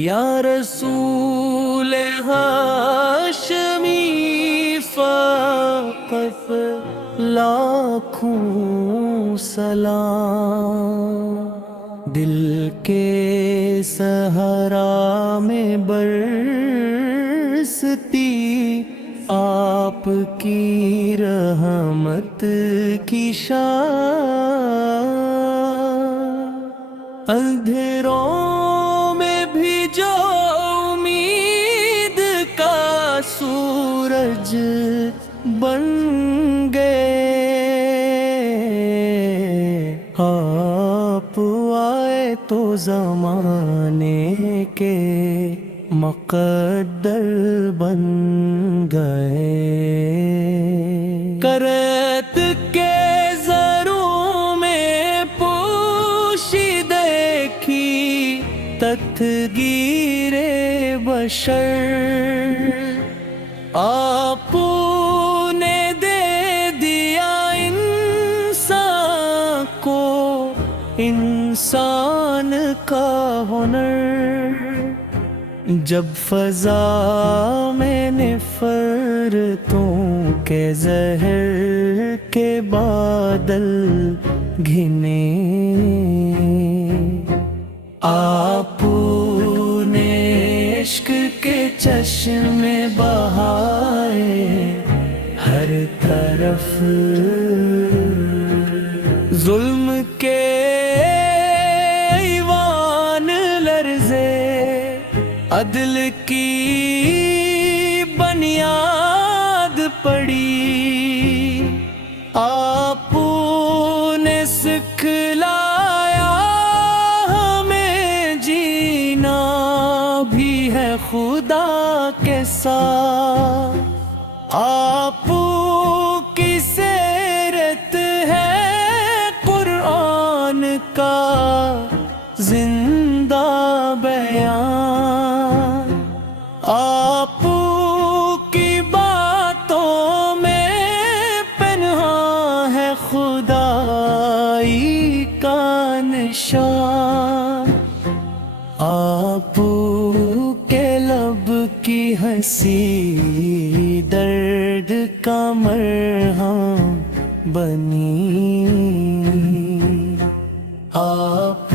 یا رسول ہاشمی فاقف لاکھوں سلام، دل کے صحرا میں برستی آپ کی رحمت کی شان، اندھیروں میں بھی جو امید کا سورج بن گئے، آپ آئے تو زمانے کے مقدر بن گئے، کرت کے زروں میں پوشیدہ کی تدگیر بشر، آپ نے دے دیا انسان کو انسان کا ہنر، جب فضا میں نے فرتوں کے زہر کے بادل گھنے، آپ نے عشق کے چشمے بہائے ہر طرف، ظلم کے ایوان لرزے، عدل کی بنیاد پڑی، آپ نے سکھلایا ہمیں جینا بھی ہے خدا کے ساتھ، آپ کی سیرت ہے قرآن کا زندہ بیان، آپ کی باتوں میں پنہاں ہے خدائی کا نشان، آپ کے لب کی ہنسی درد کا مرہم بنی، آپ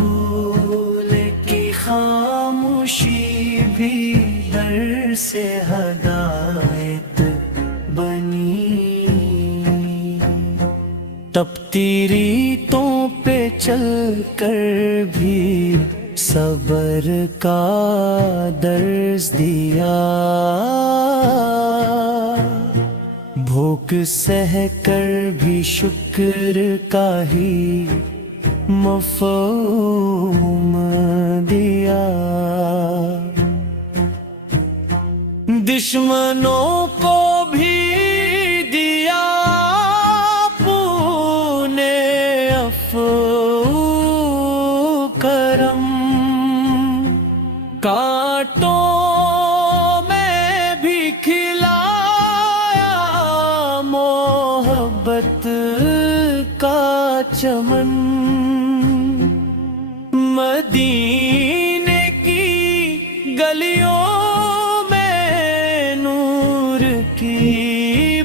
کی خاموشی بھی در سے ہدایت بنی، تپتی ریتوں پہ چل کر بھی صبر کا درس دیا، بھوک سہ کر بھی شکر کا ہی مفہوم دیا، دشمنوں کو بھی دیا آپ نے عفو کرم، کانٹوں میں بھی کھلایا محبت کا چمن، مدینے کی گلیوں میں نور کی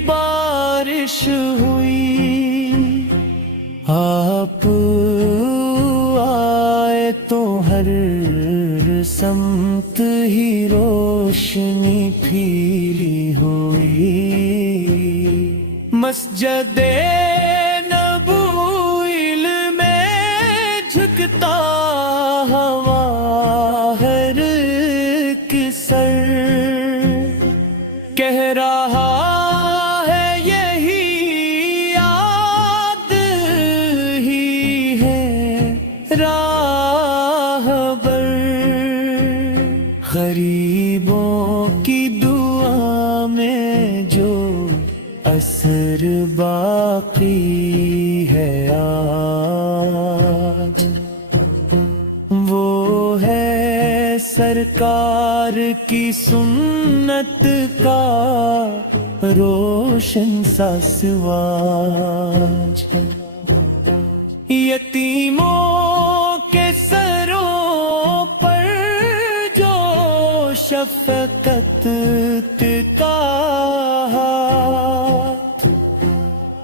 بارش ہوئی، آپ آئے تو ہر سمت ہی روشنی پھیلی ہوئی، مسجد نبوی میں جھکتا ہوا ہر ایک سر، کہہ رہا ہے یہی یاد ہی ہے راہبر، غریبوں کی دعا میں جو اثر باقی ہے آج، وہ ہے سرکار کی سنت کا روشن سا سواج، یتیموں کے سروں پر جو شفقت کا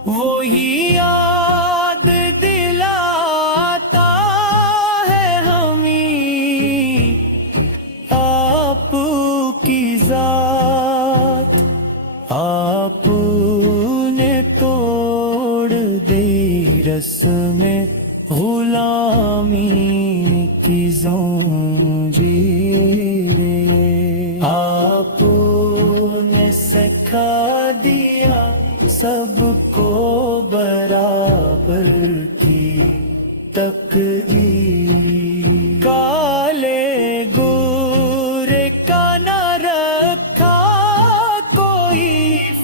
وہی یاد دلاتا ہے ہمیں آپ کی ذات. آپ نے توڑ دی رسم غلامی کی زنجیریں. آپ نے سکھا دیا سب کو برابر کی تقدیر. کالے گورے کا نہ رکھا کوئی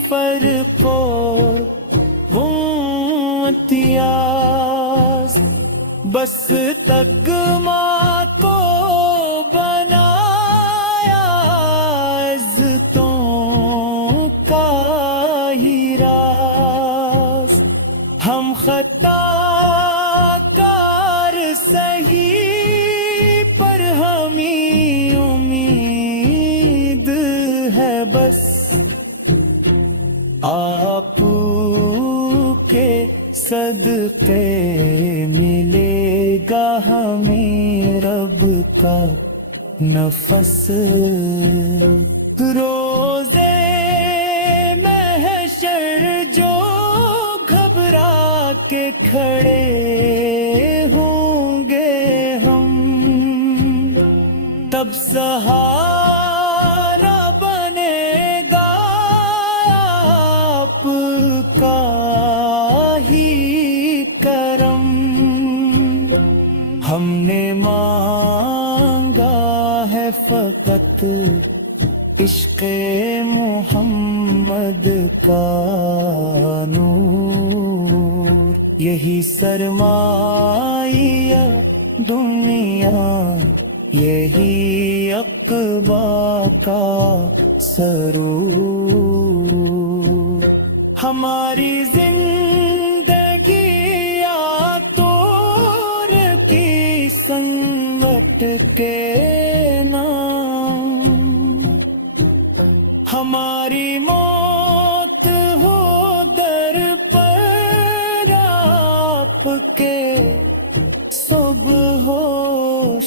فرق و امتیاز. بس تگما کو بنایا عزتوں کا ہی راز. ہم خطا کار سہی پر ہمیں امید ہے بس. آپ کے صدقے ملے گا ہمیں رب کا نفس. روزے محشر جو گھبرا کے کھڑے ہوں گے ہم, تب سہارا بنے گا آپ کا ہی کرم. ہم نے مانگا ہے فقط عشق محمد کا نور. یہی سرمایہ دنیا, یہی عقبہ کا سرور. ہماری زندگی آتور کی سنگت کے نام, ہماری موت ہو در پر آپ کے صبح ہو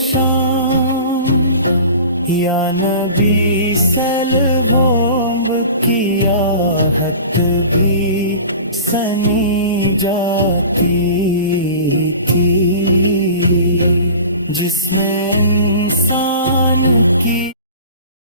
شام. یا نبی سلبوم کی آہت بھی سنی جاتی تھی جس میں انسان کی